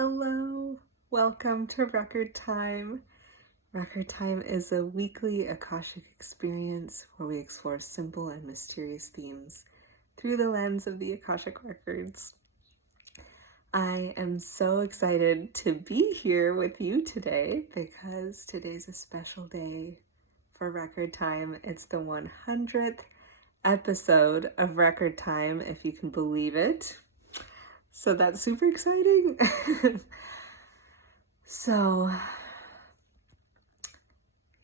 Hello, welcome to Record Time. Record Time is a weekly Akashic experience where we explore simple and mysterious themes through the lens of the Akashic Records. I am so excited to be here with you today because today's a special day for Record Time. It's the 100th episode of Record Time, if you can believe it. So that's super exciting. So,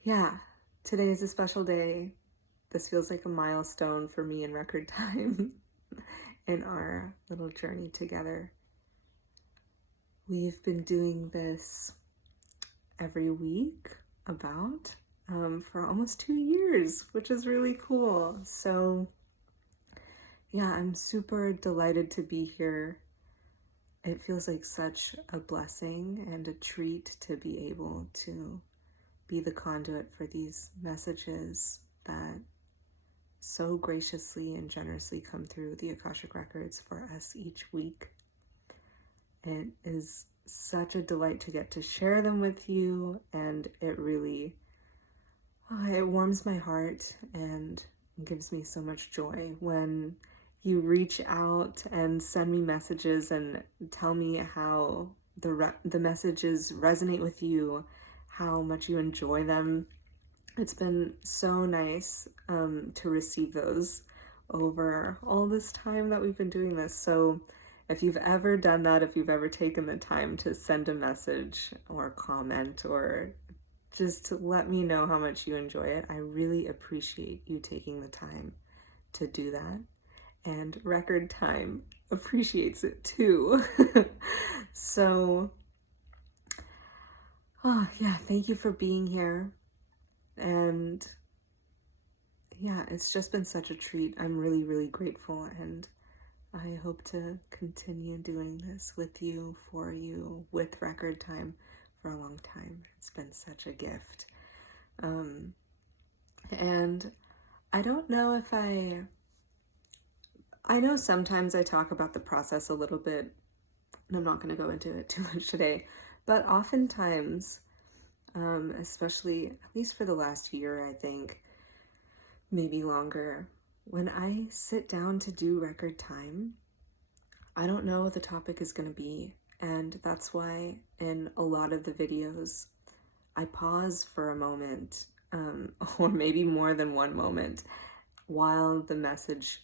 yeah, today is a special day. This feels like a milestone for me in Record Time in our little journey together. We've been doing this every week for almost 2 years, which is really cool. So, yeah, I'm super delighted to be here. It feels like such a blessing and a treat to be able to be the conduit for these messages that so graciously and generously come through the Akashic Records for us each week. It is such a delight to get to share them with you, and it really, it warms my heart and gives me so much joy when you reach out and send me messages and tell me how the messages resonate with you, how much you enjoy them. It's been so nice to receive those over all this time that we've been doing this. So if you've ever done that, if you've ever taken the time to send a message or comment or just to let me know how much you enjoy it, I really appreciate you taking the time to do that. And Record Time appreciates it too. So, yeah, thank you for being here. And yeah, it's just been such a treat. I'm really, really grateful, and I hope to continue doing this with you, for you, with Record Time for a long time. It's been such a gift. And I don't know if I know sometimes I talk about the process a little bit, and I'm not going to go into it too much today, but oftentimes, especially at least for the last year, I think, maybe longer, when I sit down to do Record Time, I don't know what the topic is going to be, and that's why in a lot of the videos, I pause for a moment, or maybe more than one moment, while the message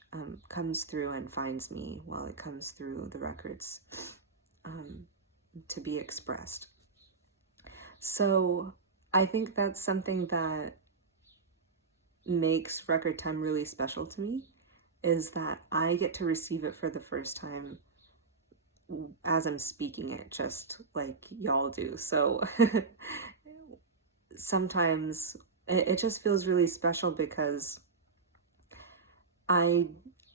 comes through and finds me, while it comes through the records to be expressed. So I think that's something that makes Record Time really special to me, is that I get to receive it for the first time as I'm speaking it, just like y'all do. So sometimes it just feels really special because I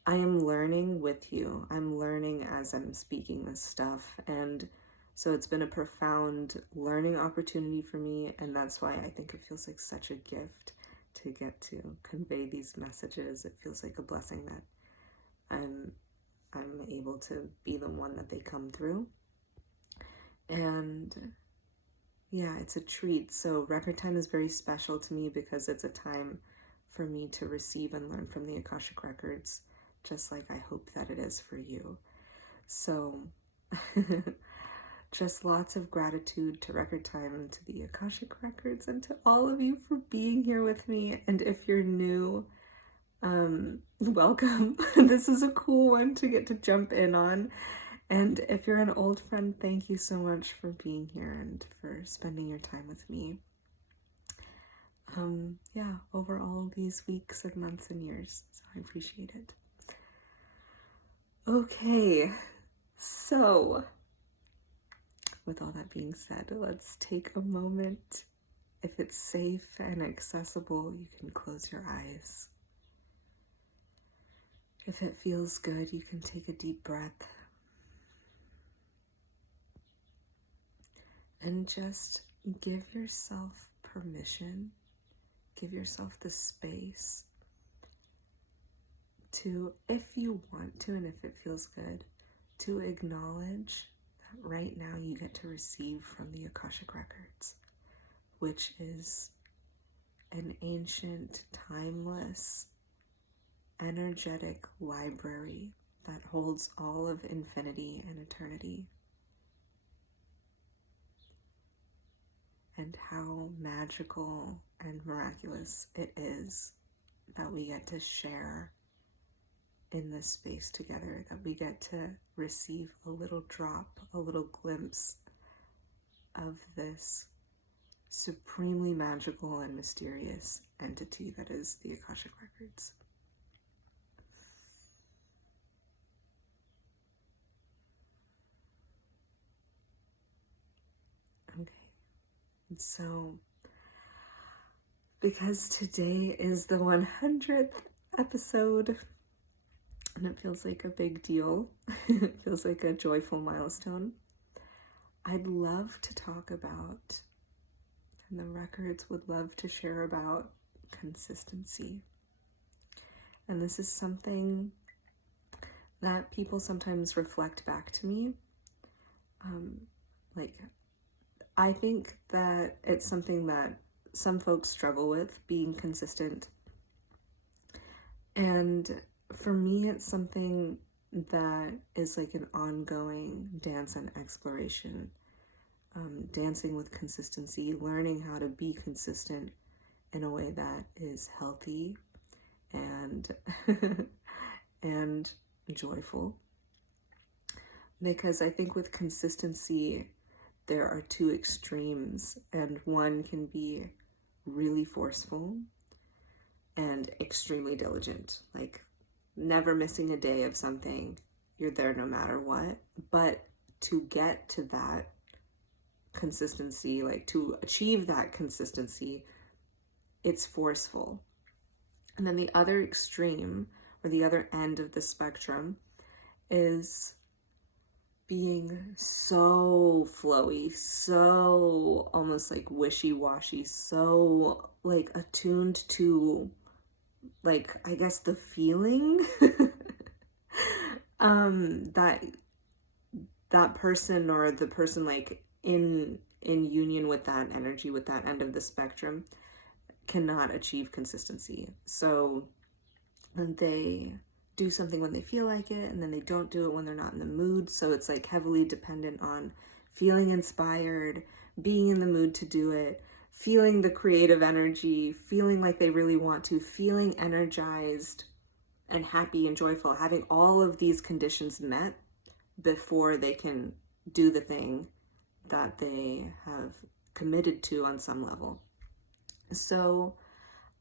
am learning with you. I'm learning as I'm speaking this stuff, and so it's been a profound learning opportunity for me, and that's why I think it feels like such a gift to get to convey these messages. It feels like a blessing that I'm able to be the one that they come through. And yeah, it's a treat. So Record Time is very special to me because it's a time for me to receive and learn from the Akashic Records, just like I hope that it is for you. So just lots of gratitude to Record Time and to the Akashic Records and to all of you for being here with me. And if you're new, welcome. This is a cool one to get to jump in on. And if you're an old friend, thank you so much for being here and for spending your time with me. Yeah, over all these weeks and months and years. So I appreciate it. Okay, so with all that being said, let's take a moment. If it's safe and accessible, you can close your eyes. If it feels good, you can take a deep breath. And just give yourself permission, give yourself the space to, if you want to and if it feels good, to acknowledge right now you get to receive from the Akashic Records, which is an ancient, timeless, energetic library that holds all of infinity and eternity. And how magical and miraculous it is that we get to share in this space together, that we get to receive a little drop, a little glimpse of this supremely magical and mysterious entity that is the Akashic Records. Okay, so because today is the 100th episode, and it feels like a big deal, it feels like a joyful milestone, I'd love to talk about, and the records would love to share about, consistency. And this is something that people sometimes reflect back to me. I think that it's something that some folks struggle with, being consistent. And for me, it's something that is like an ongoing dance and exploration. Dancing with consistency, learning how to be consistent in a way that is healthy and and joyful. Because I think with consistency, there are two extremes, and one can be really forceful and extremely diligent, like never missing a day of something, you're there no matter what. But to get to that consistency, like to achieve that consistency, it's forceful. And then the other extreme, or the other end of the spectrum, is being so flowy, so almost like wishy-washy, so like attuned to, like, I guess the feeling that person, or the person like in union with that energy, with that end of the spectrum, cannot achieve consistency. So they do something when they feel like it, and then they don't do it when they're not in the mood. So it's like heavily dependent on feeling inspired, being in the mood to do it, feeling the creative energy, feeling like they really want to, feeling energized and happy and joyful, having all of these conditions met before they can do the thing that they have committed to on some level. So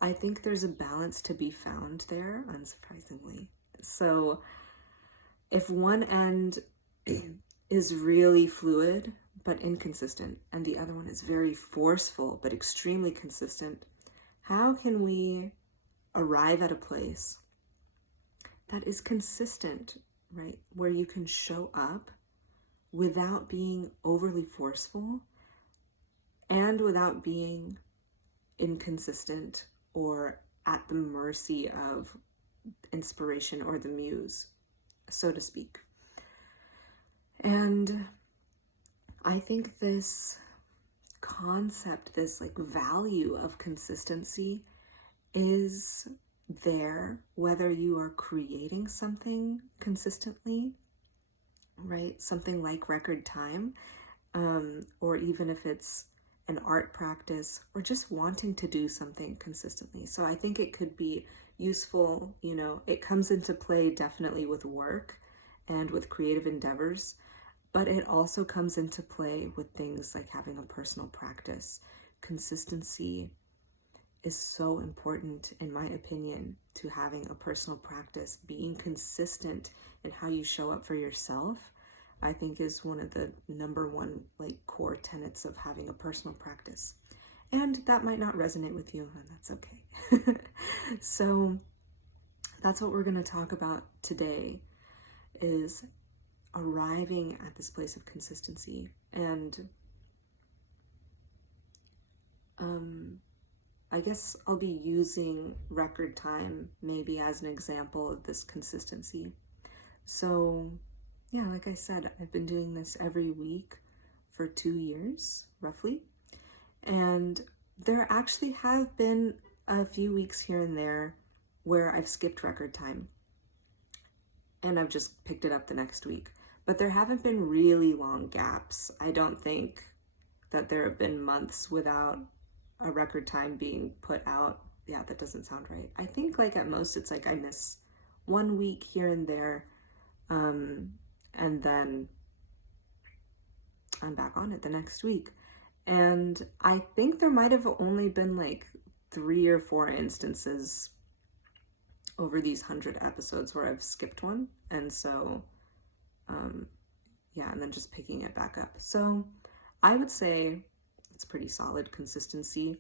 I think there's a balance to be found there, unsurprisingly. So if one end is really fluid but inconsistent, and the other one is very forceful but extremely consistent, how can we arrive at a place that is consistent, right? Where you can show up without being overly forceful and without being inconsistent or at the mercy of inspiration or the muse, so to speak. And I think this concept, this like value of consistency, is there whether you are creating something consistently, right? Something like record time, or even if it's an art practice, or just wanting to do something consistently. So I think it could be useful, it comes into play definitely with work and with creative endeavors, but it also comes into play with things like having a personal practice. Consistency is so important, in my opinion, to having a personal practice. Being consistent in how you show up for yourself, I think, is one of the number one like core tenets of having a personal practice. And that might not resonate with you, and that's okay. So that's what we're going to talk about today, is arriving at this place of consistency. And I guess I'll be using record time maybe as an example of this consistency. So yeah, like I said, I've been doing this every week for 2 years, roughly. And there actually have been a few weeks here and there where I've skipped record time and I've just picked it up the next week. But there haven't been really long gaps. I don't think that there have been months without a record time being put out. Yeah, that doesn't sound right. I think like at most it's like I miss 1 week here and there, and then I'm back on it the next week. And I think there might have only been like 3 or 4 instances over these 100 episodes where I've skipped one. And so, yeah, and then just picking it back up. So I would say it's pretty solid consistency.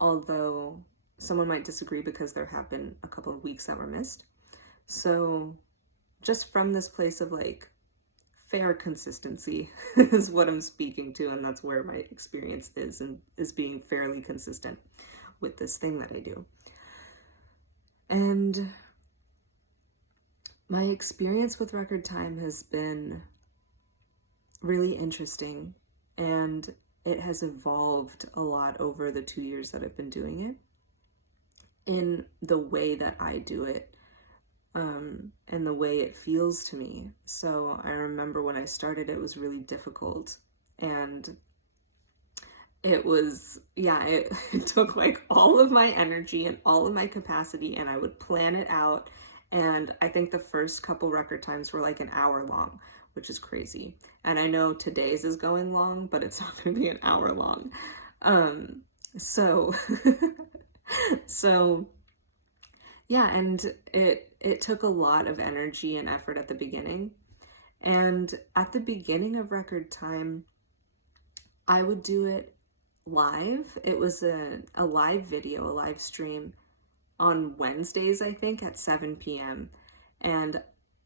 Although someone might disagree because there have been a couple of weeks that were missed. So just from this place of like fair consistency is what I'm speaking to, and that's where my experience is, and is being fairly consistent with this thing that I do. And my experience with record time has been really interesting, and it has evolved a lot over the 2 years that I've been doing it in the way that I do it, and the way it feels to me. So I remember when I started, it was really difficult, and it was, yeah, it took like all of my energy and all of my capacity, and I would plan it out. And I think the first couple record times were like an hour long, which is crazy. And I know today's is going long, but it's not going to be an hour long. So, so yeah, and it took a lot of energy and effort at the beginning. And at the beginning of record time, I would do it live. It was a live video, a live stream on Wednesdays, I think, at 7 p.m. And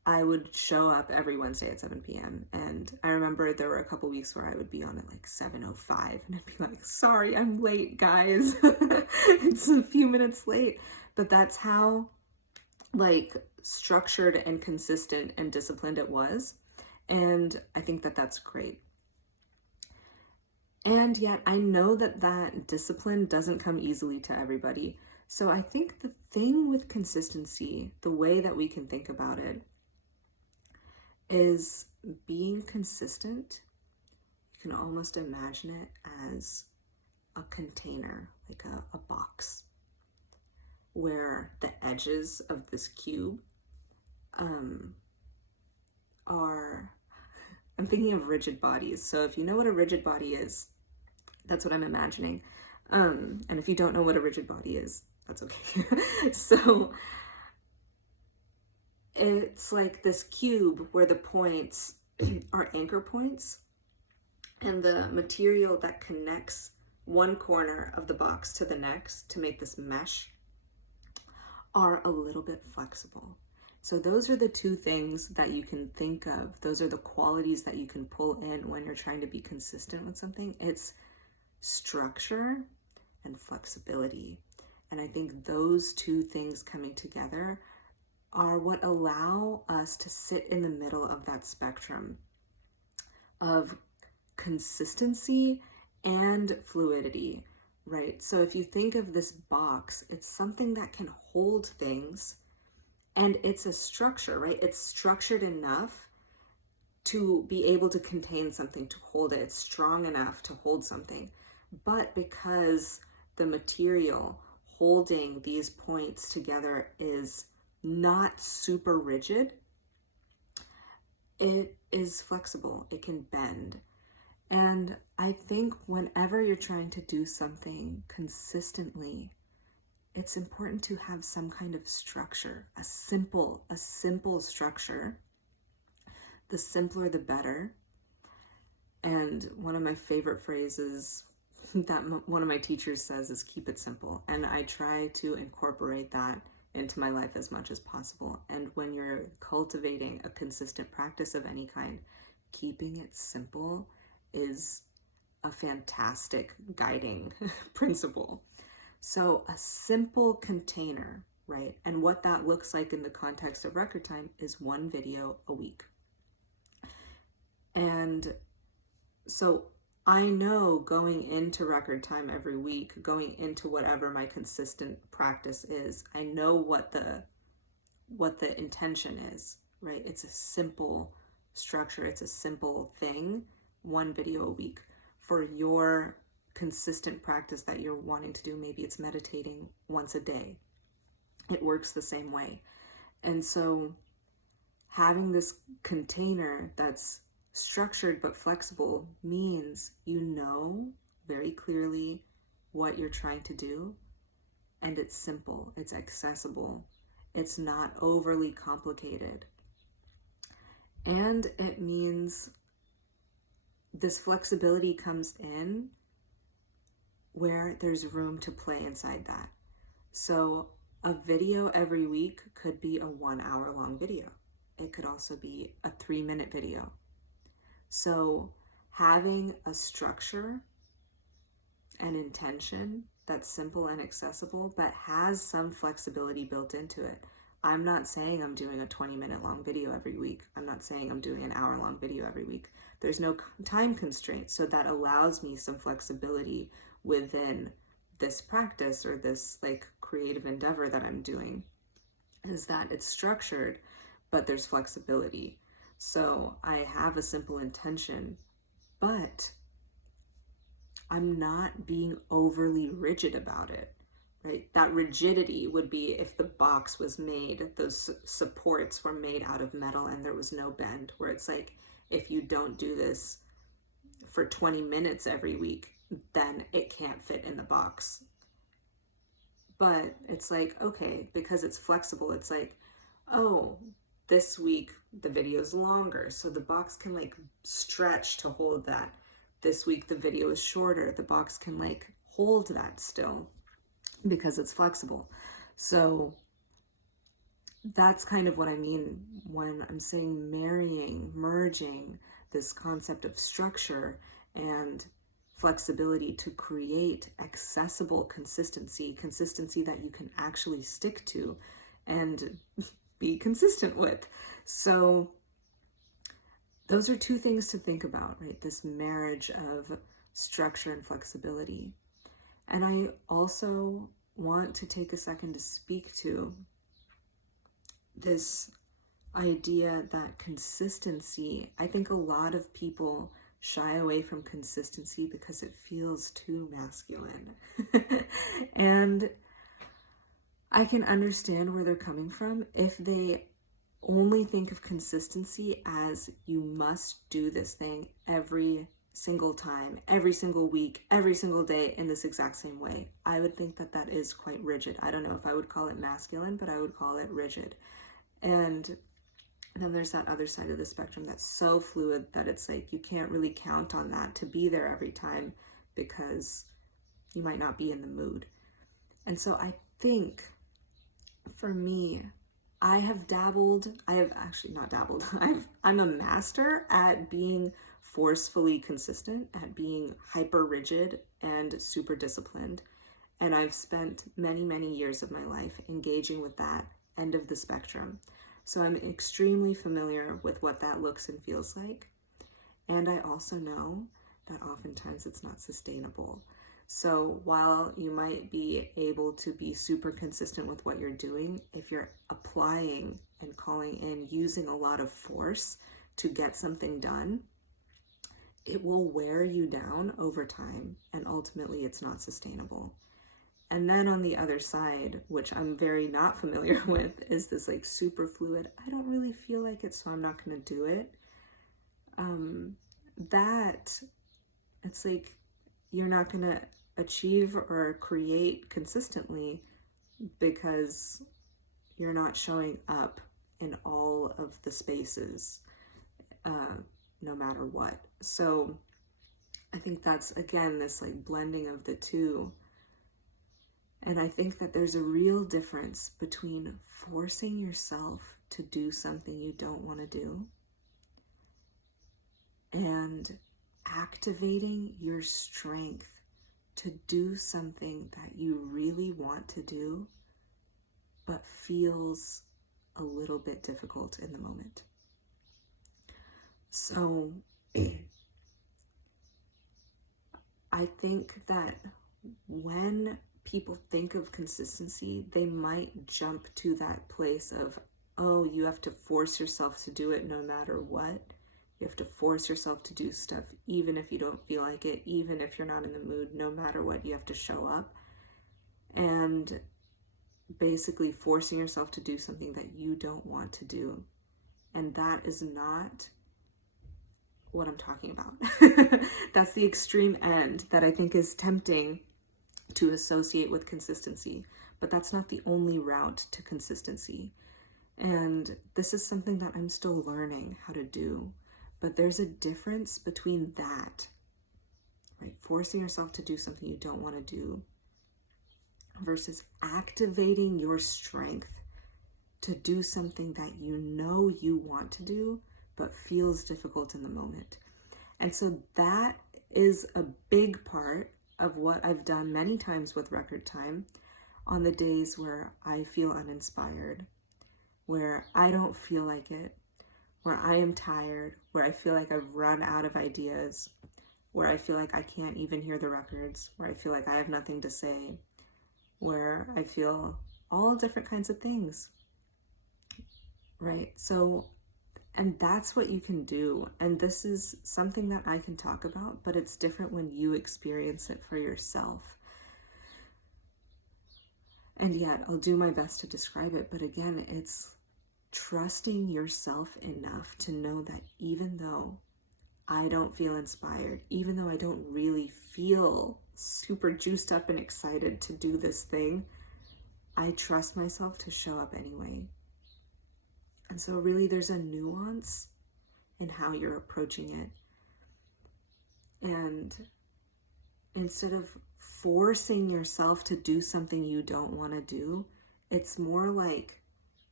I would show up every Wednesday at 7 p.m. And I remember there were a couple weeks where I would be on at like 7:05, and I'd be like, sorry, I'm late, guys. It's a few minutes late. But that's how like structured and consistent and disciplined it was. And I think that that's great. And yet I know that that discipline doesn't come easily to everybody. So I think the thing with consistency, the way that we can think about it, is being consistent. You can almost imagine it as a container, like a box, where the edges of this cube are, I'm thinking of rigid bodies. So if you know what a rigid body is, that's what I'm imagining. And if you don't know what a rigid body is, that's okay. So it's like this cube where the points are anchor points, and the material that connects one corner of the box to the next to make this mesh are a little bit flexible. So those are the two things that you can think of. Those are the qualities that you can pull in when you're trying to be consistent with something. It's structure and flexibility. And I think those two things coming together are what allow us to sit in the middle of that spectrum of consistency and fluidity, right? So if you think of this box, it's something that can hold things, and it's a structure, right? It's structured enough to be able to contain something, to hold it. It's strong enough to hold something. But because the material holding these points together is not super rigid, it is flexible, it can bend. And I think whenever you're trying to do something consistently, it's important to have some kind of structure, a simple structure. The simpler, the better. And one of my favorite phrases that one of my teachers says is keep it simple. And I try to incorporate that into my life as much as possible. And when you're cultivating a consistent practice of any kind, keeping it simple is a fantastic guiding principle. So a simple container right? And what that looks like in the context of record time is 1 video a week. And so I know going into record time every week, going into whatever my consistent practice is, I know what the intention is, right? It's a simple structure, it's a simple thing, 1 video a week. For your consistent practice that you're wanting to do, maybe it's meditating once a day. It works the same way. And so having this container that's structured but flexible means you know very clearly what you're trying to do, and it's simple, it's accessible, it's not overly complicated. And it means this flexibility comes in where there's room to play inside that. So a video every week could be a 1 hour long video. It could also be a 3-minute video. So having a structure and intention that's simple and accessible, but has some flexibility built into it. I'm not saying I'm doing a 20-minute long video every week. I'm not saying I'm doing an hour-long video every week. There's no time constraint, so that allows me some flexibility within this practice or this like creative endeavor that I'm doing, is that it's structured, but there's flexibility. So I have a simple intention, but I'm not being overly rigid about it, right? That rigidity would be if the box was made, those supports were made out of metal and there was no bend, where it's like, if you don't do this for 20 minutes every week, then it can't fit in the box. But it's like, okay, because it's flexible, it's like, oh, this week the video's longer, so the box can like stretch to hold that. This week the video is shorter, the box can like hold that still because it's flexible. So that's kind of what I mean when I'm saying merging this concept of structure and flexibility to create accessible consistency that you can actually stick to and be consistent with. So those are 2 things to think about, right? This marriage of structure and flexibility. And I also want to take a second to speak to this idea that consistency, I think a lot of people shy away from consistency because it feels too masculine. And I can understand where they're coming from if they only think of consistency as you must do this thing every single time, every single week, every single day in this exact same way. I would think that that is quite rigid. I don't know if I would call it masculine, but I would call it rigid. And then there's that other side of the spectrum that's so fluid that it's like you can't really count on that to be there every time because you might not be in the mood. And so I think for me, I have actually not dabbled. I'm a master at being forcefully consistent, at being hyper rigid and super disciplined. And I've spent many, many years of my life engaging with that end of the spectrum. So I'm extremely familiar with what that looks and feels like. And I also know that oftentimes it's not sustainable. So while you might be able to be super consistent with what you're doing, if you're applying and calling in, using a lot of force to get something done, it will wear you down over time, and ultimately it's not sustainable. And then on the other side, which I'm very not familiar with, is this like super fluid, I don't really feel like it, so I'm not going to do it. That it's like you're not going to achieve or create consistently because you're not showing up in all of the spaces, no matter what. So I think that's, again, this like blending of the two. And I think that there's a real difference between forcing yourself to do something you don't want to do and activating your strength to do something that you really want to do but feels a little bit difficult in the moment. So I think that when people think of consistency, they might jump to that place of, oh, you have to force yourself to do it no matter what. You have to force yourself to do stuff even if you don't feel like it, even if you're not in the mood, no matter what, you have to show up. And basically forcing yourself to do something that you don't want to do. And that is not what I'm talking about. That's the extreme end that I think is tempting to associate with consistency, but that's not the only route to consistency. And this is something that I'm still learning how to do, but there's a difference between that, right? Forcing yourself to do something you don't want to do versus activating your strength to do something that you know you want to do, but feels difficult in the moment. And so that is a big part of what I've done many times with Record Time on the days where I feel uninspired, where I don't feel like it, where I am tired, where I feel like I've run out of ideas, where I feel like I can't even hear the records, where I feel like I have nothing to say, where I feel all different kinds of things, right? So, and that's what you can do. And this is something that I can talk about, but it's different when you experience it for yourself. And yet I'll do my best to describe it. But again, it's trusting yourself enough to know that even though I don't feel inspired, even though I don't really feel super juiced up and excited to do this thing, I trust myself to show up anyway. And so really there's a nuance in how you're approaching it. And instead of forcing yourself to do something you don't want to do, it's more like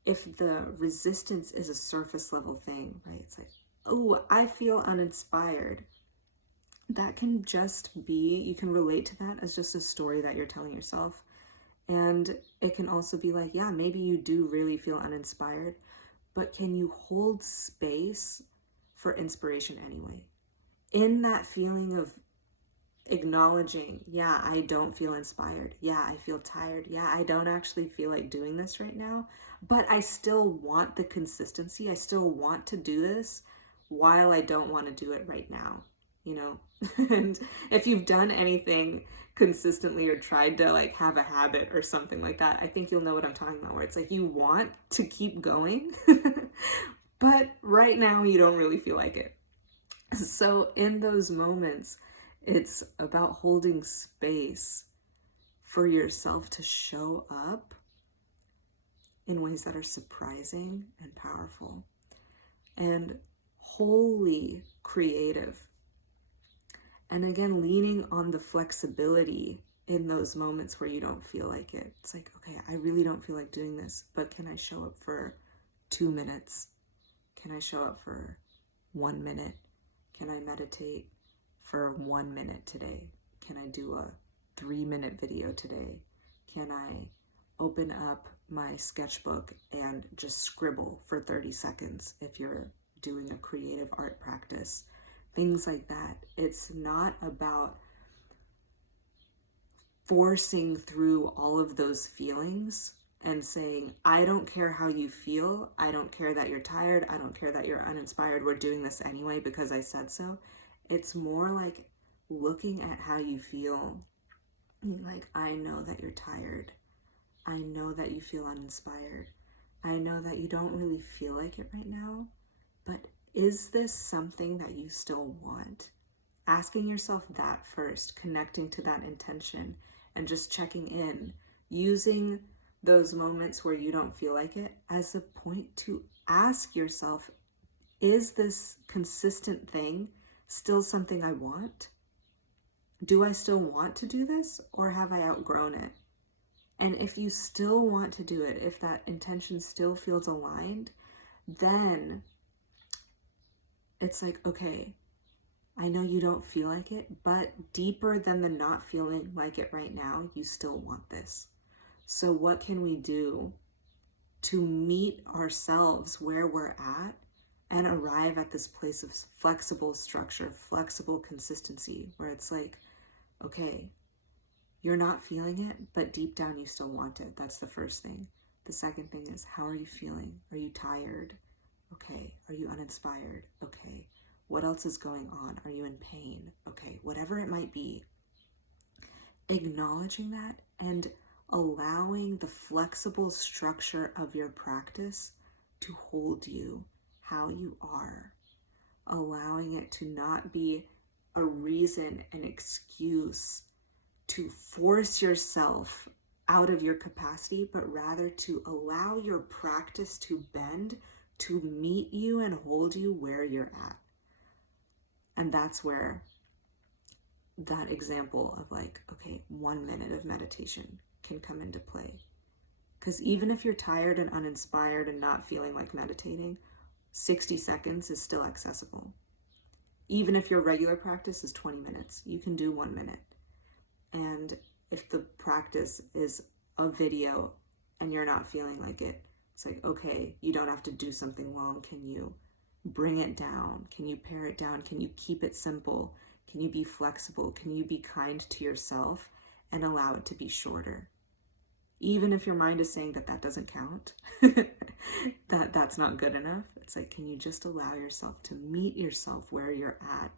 if the resistance is a surface level thing, right? It's like, oh, I feel uninspired. That can just be, you can relate to that as just a story that you're telling yourself. And it can also be like, yeah, maybe you do really feel uninspired, but can you hold space for inspiration anyway? In that feeling of acknowledging, yeah, I don't feel inspired. Yeah, I feel tired. Yeah, I don't actually feel like doing this right now, but I still want the consistency. I still want to do this while I don't want to do it right now, you know? And if you've done anything consistently or tried to like have a habit or something like that, I think you'll know what I'm talking about, where it's like you want to keep going, but right now you don't really feel like it. So in those moments, it's about holding space for yourself to show up in ways that are surprising and powerful and wholly creative. And again, leaning on the flexibility in those moments where you don't feel like it. It's like, okay, I really don't feel like doing this, but can I show up for 2 minutes? Can I show up for 1 minute? Can I meditate for 1 minute today? Can I do a 3-minute video today? Can I open up my sketchbook and just scribble for 30 seconds if you're doing a creative art practice? Things like that. It's not about forcing through all of those feelings and saying, I don't care how you feel. I don't care that you're tired. I don't care that you're uninspired. We're doing this anyway because I said so. It's more like looking at how you feel. Like, I know that you're tired. I know that you feel uninspired. I know that you don't really feel like it right now, but is this something that you still want? Asking yourself that first, connecting to that intention and just checking in, using those moments where you don't feel like it as a point to ask yourself, is this consistent thing still something I want? Do I still want to do this, or have I outgrown it? And if you still want to do it, if that intention still feels aligned, then it's like, okay, I know you don't feel like it, but deeper than the not feeling like it right now, you still want this. So what can we do to meet ourselves where we're at and arrive at this place of flexible structure, flexible consistency, where it's like, okay, you're not feeling it, but deep down you still want it. That's the first thing. The second thing is, how are you feeling? Are you tired? Okay. Are you uninspired? Okay. What else is going on? Are you in pain? Okay. Whatever it might be, acknowledging that and allowing the flexible structure of your practice to hold you how you are, allowing it to not be a reason, an excuse to force yourself out of your capacity, but rather to allow your practice to bend, to meet you and hold you where you're at. And that's where that example of like, okay, 1 minute of meditation can come into play. Because even if you're tired and uninspired and not feeling like meditating, 60 seconds is still accessible. Even if your regular practice is 20 minutes, you can do 1 minute. And if the practice is a video and you're not feeling like it, it's like, okay, you don't have to do something long. Can you bring it down? Can you pare it down? Can you keep it simple? Can you be flexible? Can you be kind to yourself and allow it to be shorter? Even if your mind is saying that that doesn't count, that's not good enough. It's like, can you just allow yourself to meet yourself where you're at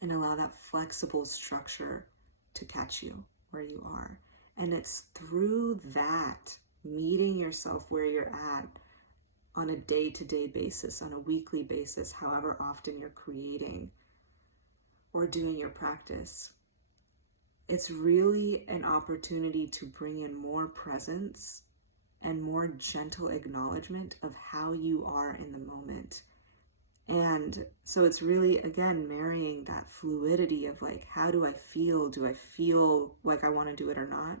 and allow that flexible structure to catch you where you are? And it's through that, meeting yourself where you're at on a day-to-day basis, on a weekly basis, however often you're creating or doing your practice. It's really an opportunity to bring in more presence and more gentle acknowledgement of how you are in the moment. And so it's really, again, marrying that fluidity of like, how do I feel? Do I feel like I want to do it or not?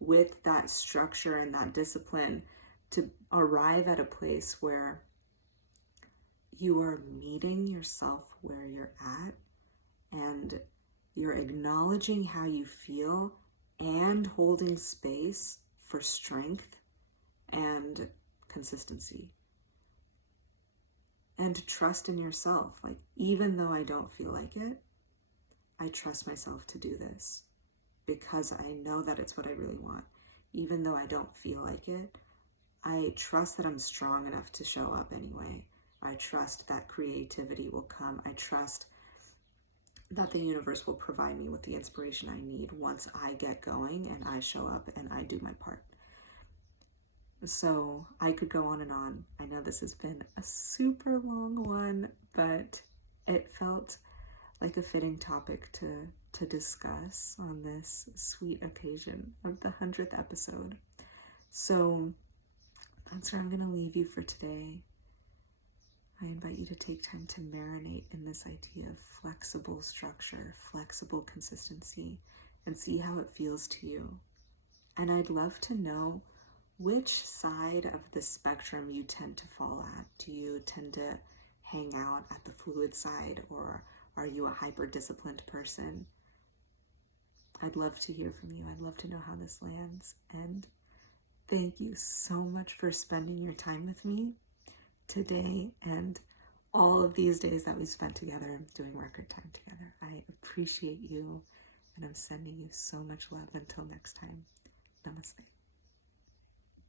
With that structure and that discipline to arrive at a place where you are meeting yourself where you're at and you're acknowledging how you feel and holding space for strength and consistency. And to trust in yourself. Like, even though I don't feel like it, I trust myself to do this because I know that it's what I really want. Even though I don't feel like it, I trust that I'm strong enough to show up anyway. I trust that creativity will come. I trust that the universe will provide me with the inspiration I need once I get going and I show up and I do my part. So I could go on and on. I know this has been a super long one, but it felt like a fitting topic to discuss on this sweet occasion of the 100th episode. So that's where I'm going to leave you for today. I invite you to take time to marinate in this idea of flexible structure, flexible consistency, and see how it feels to you. And I'd love to know which side of the spectrum you tend to fall at. Do you tend to hang out at the fluid side, or are you a hyper-disciplined person? I'd love to hear from you. I'd love to know how this lands. And thank you so much for spending your time with me today and all of these days that we spent together doing record time together. I appreciate you, and I'm sending you so much love. Until next time, namaste.